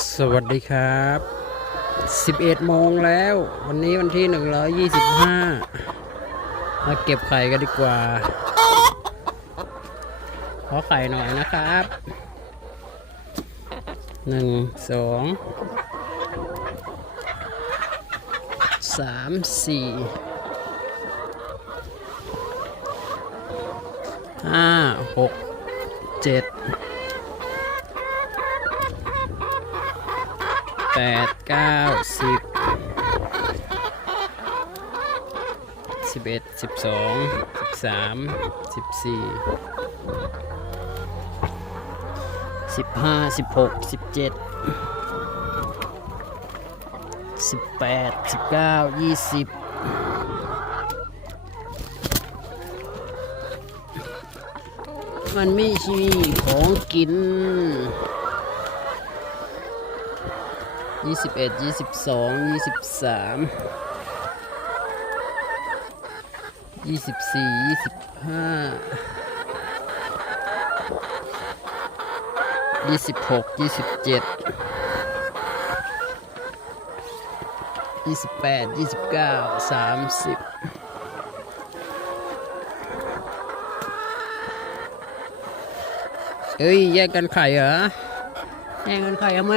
สวัสดีครับ 11 โมงแล้ว วันนี้วันที่ 125 มาเก็บไข่กันดีกว่า ขอไข่หน่อยนะครับหนึ่งสองสามสี่ห้าหกเจ็ด แปดเก้าสิบสิบเอ็ดสิบสองสิบสามสิบสี่สิบห้าสิบหกสิบเจ็ดสิบแปดสิบเก้ายี่สิบมันไม่ใช่ของกิน ยี่สิบเอ็ดยี่สิบสองยี่สิบสามยี่สิบสี่ยี่สิบห้ายี่สิบหกยี่สิบเจ็ดยี่สิบแปดยี่สิบเก้าสามสิบเอ้ย แยกกันไข่เหรอ แยกกันไข่ทำไม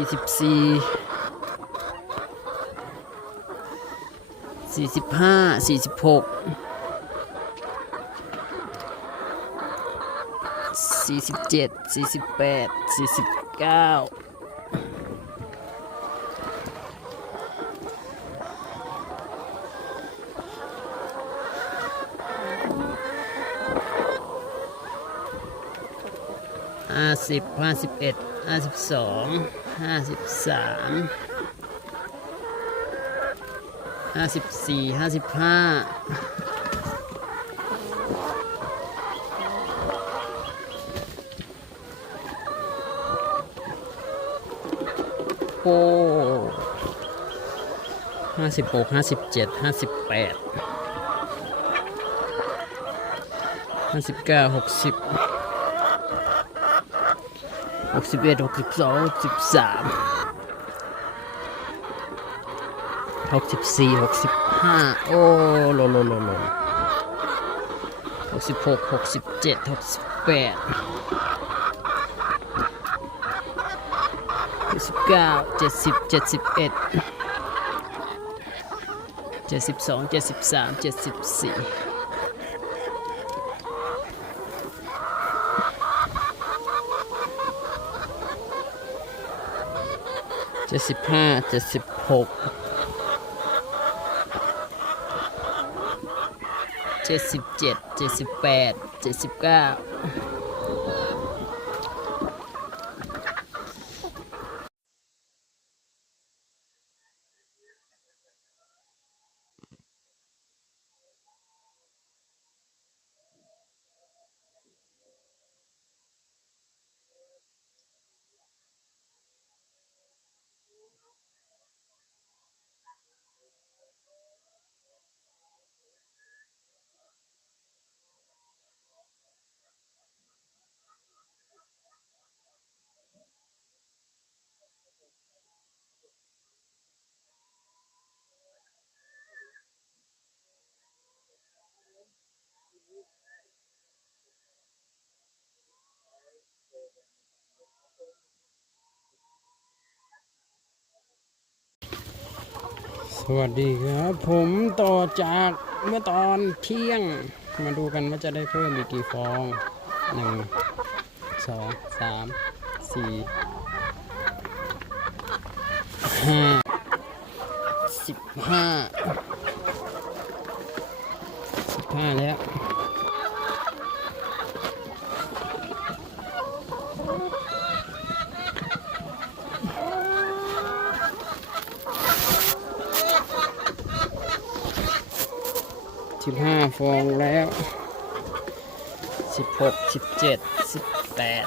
สี่สิบสี่สี่สิบห้าสี่สิบหกสี่สิบเจ็ดสี่สิบแปดสี่สิบเก้าห้าสิบห้าสิบเอ็ดห้าสิบสอง ห้าสิบสามห้าสิบสี่ห้าสิบห้าโอ้ห้าสิบหกห้าสิบเจ็ดห้าสิบแปดห้าสิบเก้าหกสิบ หกสิบเอ็ดหกสิบสองหกสิบสามหกสิบสี่หกสิบห้าโอ้โลโลโลโลหกสิบหกหกสิบเจ็ดหกสิบแปดสิบเก้าเจ็ดสิบเจ็ดสิบเอ็ดเจ็ดสิบสองเจ็ดสิบสามเจ็ดสิบสี่ เจ็ดสิบห้าเจ็ดสิบหกเจ็ดสิบเจ็ดเจ็ดสิบแปดเจ็ดสิบเก้า วัสดีครับ ผมต่อจากเมื่อตอนเที่ยง มาดูกันว่าจะได้เพิ่มอีกกี่ฟองหนึ่งสองสามสี่ห้าสิบห้าสิบห้าแล้ว สิบห้าฟองแล้วสิบหกสิบเจ็ดสิบแปด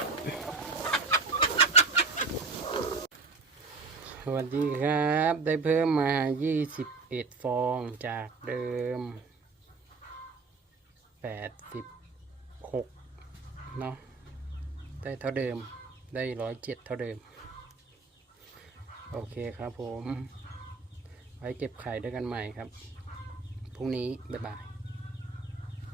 สวัสดีครับ ได้เพิ่มมายี่สิบเอ็ดฟองจากเดิมแปดสิบหกเนาะได้เท่าเดิมได้ร้อยเจ็ดเท่าเดิม โอเคครับผม ไว้เก็บไข่ด้วยกันใหม่ครับ พรุ่งนี้ บ๊ายบาย